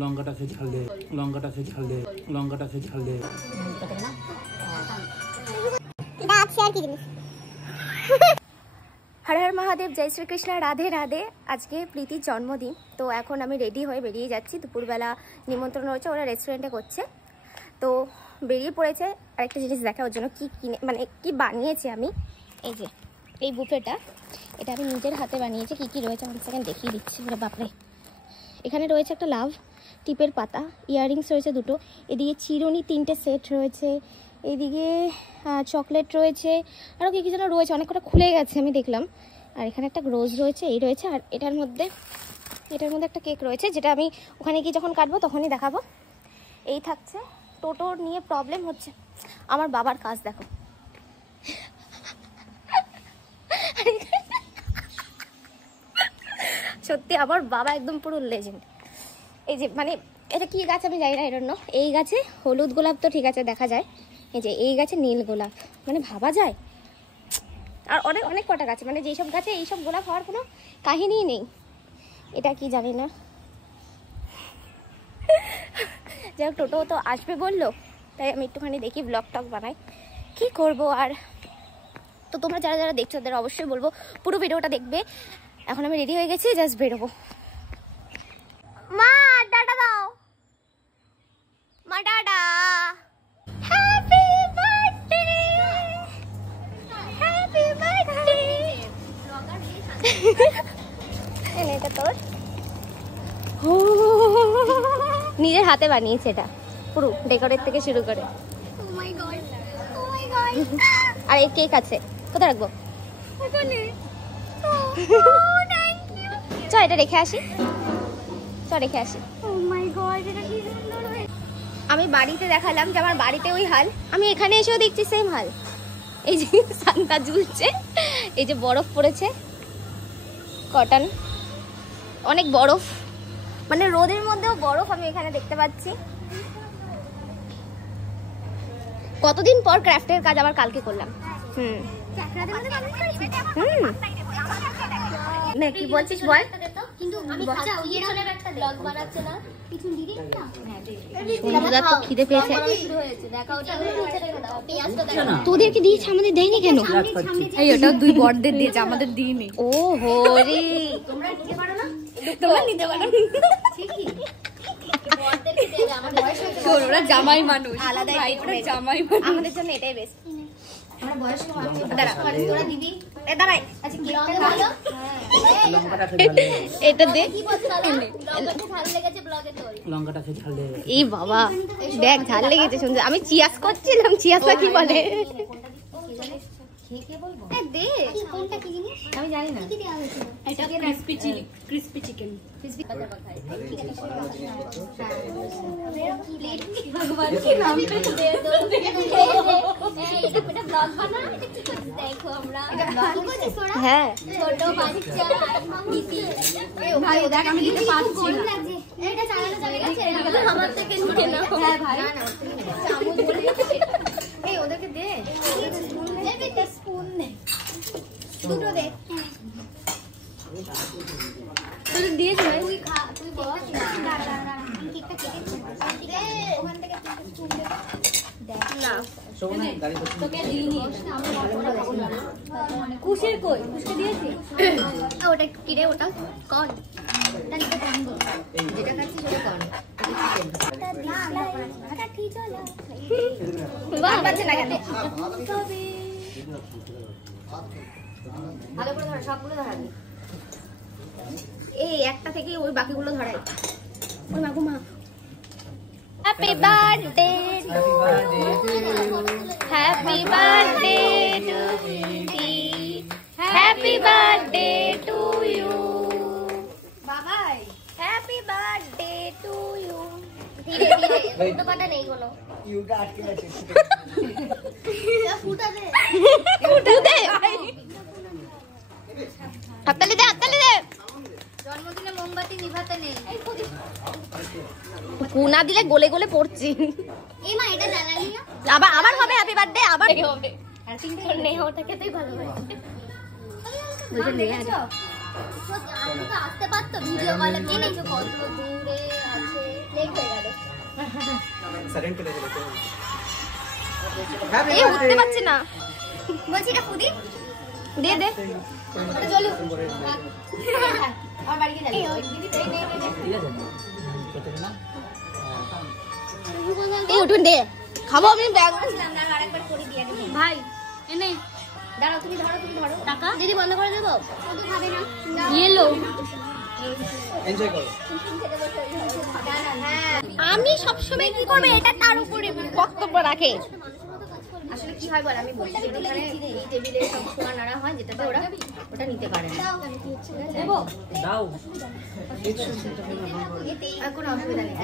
লঙ্কাটা ঝাল দে, লঙ্কাটা ঝাল দে, লঙ্কাটা ঝাল দে। হর হর মহাদেব, জয় শ্রীকৃষ্ণ, রাধে রাধে। আজকে প্রীতির জন্মদিন, তো এখন আমি রেডি হয়ে বেরিয়ে যাচ্ছি। দুপুরবেলা নিমন্ত্রণ রয়েছে, ওরা রেস্টুরেন্টে করছে, তো বেরিয়ে পড়েছে। আরেকটা জিনিস দেখা, ওর জন্য কী কিনে মানে কী বানিয়েছি আমি। এই যে এই বুফেটা, এটা আমি নিজের হাতে বানিয়েছি। কী কী রয়েছে আমি সেকেন্ড দেখিয়ে দিচ্ছি। ওরা বাপরে, এখানে রয়েছে একটা লাভ টিপের পাতা, ইয়াররিংস রয়েছে দুটো, এদিকে চিরুনি 3টে সেট রয়েছে, এইদিকে চকলেট রয়েছে, আরও কী কী যেন রয়েছে, অনেক কটা খুলে গেছে আমি দেখলাম। আর এখানে একটা রোজ রয়েছে, এই রয়েছে। আর এটার মধ্যে একটা কেক রয়েছে, যেটা আমি ওখানে গিয়ে যখন কাটবো তখনই দেখাবো। এই থাকছে। টোটো নিয়ে প্রবলেম হচ্ছে। আমার বাবার কাজ দেখো, সত্যি আমার বাবা একদম পুরো লেজেন্ড। এই যে মানে এটা কি গাছ আমি জানি না, এর জন্য এই গাছে হলুদ গোলাপ তো ঠিক আছে দেখা যায়, এই যে এই গাছে নীল গোলাপ, মানে ভাবা যায়। আর অনেক অনেক কটা গাছে, মানে যেসব গাছে এইসব গোলাপ হওয়ার কোনো কাহিনীই নেই। এটা কি জানি না, যাই হোক টোটো তো আসবে বললো, তাই আমি একটুখানি দেখি ব্লগ টক বানাই, কি করব। আর তো তোমরা যারা যারা দেখছো তাদের অবশ্যই বলবো পুরো ভিডিওটা দেখবে। এখন আমি রেডি হয়ে গেছি, জাস্ট বেরোবো। মা টাটা দাও, মা tata. Happy birthday, happy birthday. এটা তোর নিজের হাতে বানিয়েছে, এটা পুরো ডেকোরেট থেকে শুরু করে। আর এই কেক আছে, কোথায় রাখবো? চ এটা রেখে আসি, রেখে আসি। আমি বাড়িতে দেখালাম যে আমার বাড়িতে ওই হাল, আমি এখানে এসেও দেখছি সেম হাল। এই যে সান্তা ঝুলছে, এই যে বরফ পড়েছে, কটন, অনেক বরফ, মানে রোদের মধ্যেও বরফ আমি এখানে দেখতে পাচ্ছি। কতদিন পর ক্রাফটের কাজ আবার কালকে করলাম। না কি বলছিস বল? খিদে পেয়েছে, তোদেরকে দিয়েছে আমাদের দেয়নি কেন? ওটা দুই বড়দের দিয়েছে, আমাদের দিইনি। ও হো রে, তোমরা নিতে পারো না, তোমরা নিতে পারো না। ওরা জামাই মানুষ আলাদা, জামাই আমাদের জন্য এটাই বেস্ট। এটা দে, এই বাবা দেখ ঝাল লেগেছে শুনছে। আমি চিয়াস করছিলাম, চিয়াসটা কি বলে আমি জানি না। এটা crispy chilli, crispy chicken, crispy পাতা পাখাই। ঠিক আছে ভগবান কি নাম पे दे दो। এটা একটা ব্লগ বানা, এটা কি করছিস দেখো আমরা, এটা ব্লগ করছিস তোরা? হ্যাঁ ছোট বাচ্চা নীতি। এই ভাই ওটা আমি দিতে পারছি না, এটা চালানো চলে গেছে, এটা আমার থেকে নিতে না। হ্যাঁ ভাই না না চামচ বলে এই ওদেরকে দে, স্পুন দে, একটা স্পুন দে, দুটো দে। তুই দিয়েছ তুই খা, তুই বস না না না কেকটা কেটে দে ওখান থেকে স্পুন দে। দেখ না সোনা গাড়ি তোকে দিইনি, আমরা বড়টা খাবো না। কুশের কই, কুশকে দিয়েছি? ওটা কি রে, ওটা কর্ন, তাহলে তো জানবো যেটা খাচ্ছি সেটা কর্ন, এটা চিকেন। এটা ঠিক চলো বাহ বাজে লাগে না, ভালো করে ধর, সবগুলো ধরাবি। এই একটা থেকে ওই বাকিগুলো ধরাই। ওই মাগো মা। Happy birthday, happy birthday to দিদি, হ্যাপি বার্থডে টু ইউ বাবাই, হ্যাপি বার্থডে টু ইউ। ধীরে ধীরে, উল্টো পাল্টা নেই কোনো, ইউটা আটকে গেছে। ফুটা দে, ফুটা দে, হাততালি দে, হাততালি দে। জন্মদিনে মোমবাতি নিভাতে নেই, কোনা দিলে গলে গলে পড়ছি। এই মা এটা জ্বালালি না আবার আবার হবে হ্যাপি বার্থডে আবার হবে নেহাটা খেতেই ভালো লাগে আসতে পারতো ভিডিও কলে এনেছো কত দূরে আছে লেট হয়ে গেল এই উঠতে পারছি না বলছি এটা ফুদি দে দে চলো আমার বাড়িতে যাবি এই উঠুন দে খাবো আমি ব্যাগ আরেকবার করে দিয়ে দেবো ভাই এনে দাঁড়াও তুমি ধরো টাকা দিদি বন্ধ করে দেবো শুধু খাবে না ইয়েলো এনজয় করো। আমি সবসময় কি করবে এটা তার উপরে বক্তব্য রাখে আসলে কি হয় বল আমি বলছি এখানে এই টেবিলে সব সোনা নাড়া হয় যেটাতে ওরা ওটা নিতে পারে না দেবো দাও। এখন অসুবিধা নেই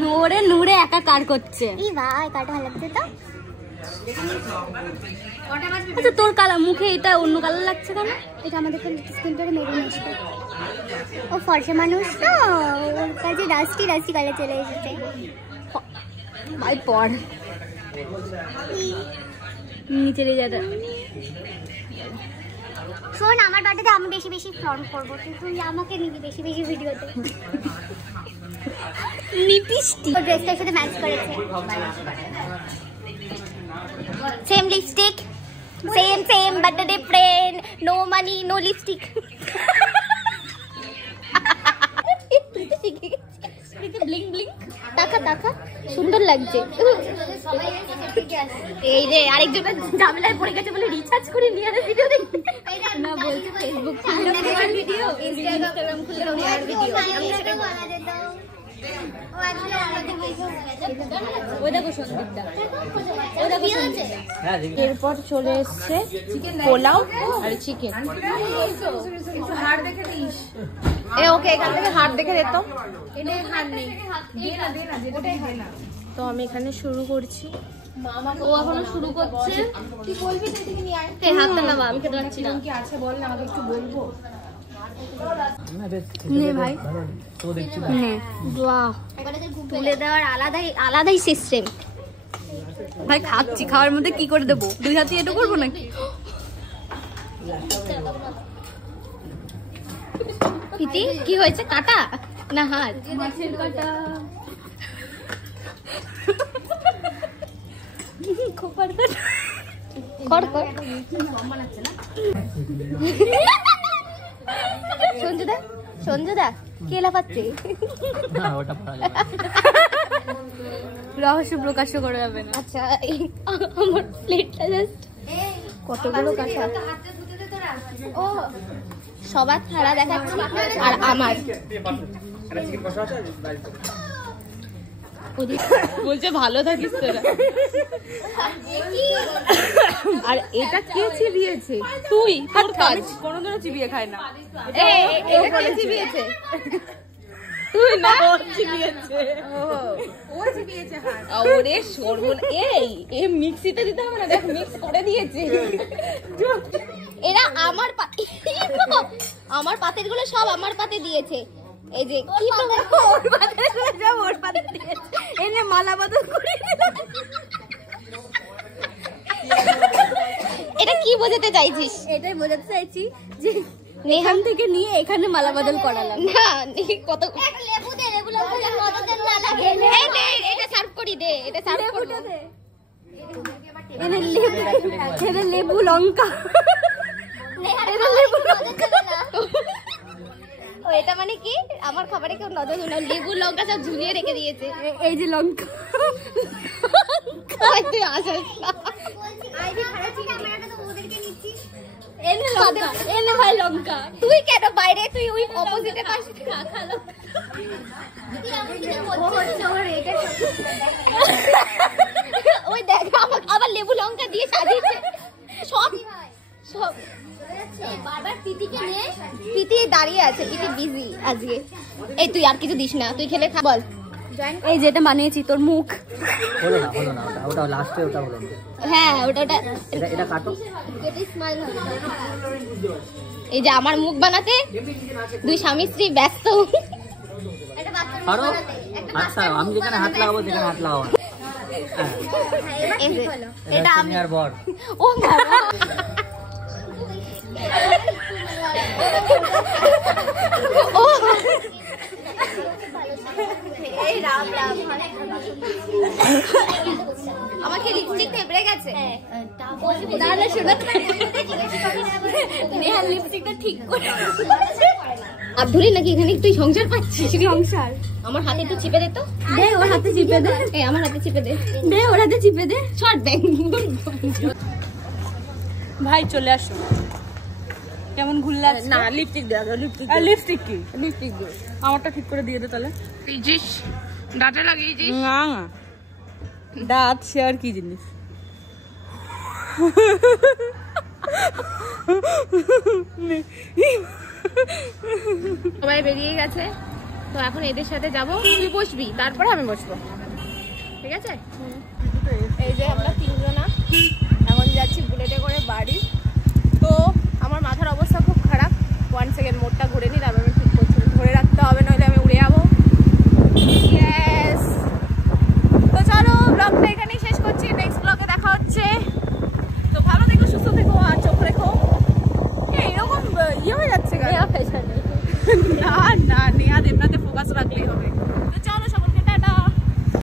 নূরে নূরে একাকার করছে এই ভাই কাটা ভালো লাগছে তো আচ্ছা তোর কালার মুখে এটা অন্য কালার লাগছে কেন এটা আমাদের স্কিন টোনে মেরুন আসবে ও ফর্সা মানুষ তো ওর কাছে রাস্টি কালার চলে এসেছে ভাই পড় নিচে রে যাটা শোন আমার বার্থডেতে আমি বেশি বেশি ফ্লন্ট করবো তুই আমাকে নিবি বেশি বেশি ভিডিওতে লিপস্টিক ওর ড্রেসটার সাথে ম্যাচ করেছে same lipstick same but different no money no lipstick bling bling টাকা সুন্দর লাগছে এই রে আরেকজনের ঝামেলায় পড়ে গেছে বলে রিচার্জ করে নিয়ে আর ভিডিও দেখি না বলছে ফেসবুক খুললে তোমার ভিডিও ইনস্টাগ্রাম খুললে তোমার ভিডিও আমি সেটা বলা যেত ও আসলে আমাদের ওই দেখো সন্দীপদা ওই দেখো সন্দীপ হ্যাঁ দেখি। এরপর চলে এসছে পোলাও আর চিকেন এ ওকে এখান থেকে হাড় দেখে দিত তো আমি এখানে শুরু করছি ও এখনো শুরু করছে তুই বলবি তো এদিকে নিয়ে আয় হাত লাগাবা আমি খেতে পারছি না কি আছে বল না আমাকে একটু বলবো না বেশ। নে ভাই ভালো। তো দেখছি না। নে বাহ তুলে দেওয়ার আলাদাই সিস্টেম ভাই খাচ্ছি খাওয়ার মধ্যে কি করে দেবো দুই হাতে এটা করবো নাকি প্রীতি কি হয়েছে কাটা না হাত মাছের কাটা খোপার কাটা খড় সঞ্জুদা কে লাফাচ্ছে না ওটা পারা যাবে না। রহস্য প্রকাশ করা যাবে না আচ্ছা আমার প্লেটটা জাস্ট কতগুলো কাটা ও সবার থালা দেখাচ্ছি আর আমার বলছে ভালো থাকিস তোরা আর এটা কে চিবিয়েছে তুই তোর কাজ কোনোদিনও চিবিয়ে খায় না এটা কে চিবিয়েছে তুই না ও চিবিয়েছে ও চিবিয়েছে হ্যাঁ ওরে সর্বন এই মিক্সিতে দিতে হবে না দেখ মিক্স করে দিয়েছে এরা আমার পাতের গুলো সব আমার পাতে দিয়েছে এই যে কি ওর পাতে সব ওর পাতে দিয়েছে এনে মালা বদল করে দিলাম এটা কি বোঝাতে চাইছিস এটাই বোঝাতে চাইছি যে নেহাম থেকে নিয়ে এখানে মালা বদল করালাম না কত লেবু দে লেবু নজর না লাগে এই দে এটা সার্ভ করি দে এটা সার্ভ করি দে এনে লেবু লঙ্কা এটা লেবু নজর দেবে না ও এটা মানে কি আমার খাবারে কেউ নজর না লেবু লঙ্কা সব ঝুলিয়ে রেখে দিয়েছে এই যে লঙ্কা তুই আসিস না আইবি খারাপ ক্যামেরাটা তো ওদেরকে নিচ্ছিস এনে ভাই লঙ্কা তুই কেন বাইরে তুই ওই অপোজিটে পাশে খালো তুই আমাকে বলছিস ওর এটা ওই দেখ আবার লেবু লঙ্কা দিয়ে সাজিয়েছে সব বারবার তিতিকে নিয়ে প্রীতি দাঁড়িয়ে আছে প্রীতি বিজি আজকে এই তুই আর কিছু দিস না তুই খেলে খা বল এই যেটা বানিয়েছি তোর মুখ হলো না ওটা লাস্টে ওটা হলো না। হ্যাঁ ওটা এটা কাটো। কেটে স্মাইল হবে এই যে আমার মুখ বানাতে দুই স্বামী স্ত্রী ব্যস্ত একটা বাচ্চা আরো একটা আচ্ছা আমি যেখানে হাত লাগাবো সেখানে হাত লাগাবো না। এটা আমি আর বর। ও বাবা ও এই রাম রাম আমাকে লিপস্টিক থেবড়ে গেছে। তাহলে শোনা নেহার লিপস্টিকটা ঠিক করে আব্দুলি নাকি এখানে তুই সংসার পাচ্ছিস? সংসার আমার হাতে একটু চিপে দে তো। দে ওর হাতে চিপে দে, এই আমার হাতে চিপে দে। দে ওর হাতে চিপে দে। শর্ট ব্যাগ ভাই চলে আসো। কেমন ঘুর লাগছে? না লিপস্টিক দে আগে, লিপস্টিক আর লিপস্টিক কি? লিপস্টিক দে। আমারটা ঠিক করে দিয়ে দে তাহলে। পিজিস দাঁতে লাগিয়েছিস? না না, দাঁত শেয়ার কি জিনিস? সবাই বেরিয়ে গেছে, তো এখন এদের সাথে যাব। তুই বসবি, তারপরে আমি বসবো, ঠিক আছে? এই যে আমরা তিনজনা এখন যাচ্ছি বুলেটে করে বাড়ি। তো আমার মাথার অবস্থা খুব খারাপ। 1 সেকেন্ড মোড়টা ঘুরে নি, তারপর আমি ঠিক করছি। ধরে রাখতে হবে, নইলে আমি উড়ে যাবো। ইয়েস, তো চলো ব্লগটা এখানেই শেষ করছি। নেক্সট ব্লগে দেখা হচ্ছে। তো ভালো থেকো, সুস্থ থেকো, আর চোখ রেখো। এরকম ইয়ে হয়ে যাচ্ছে কেন? না না, নেহা দেবনাথে ফোকাস রাখলেই হবে।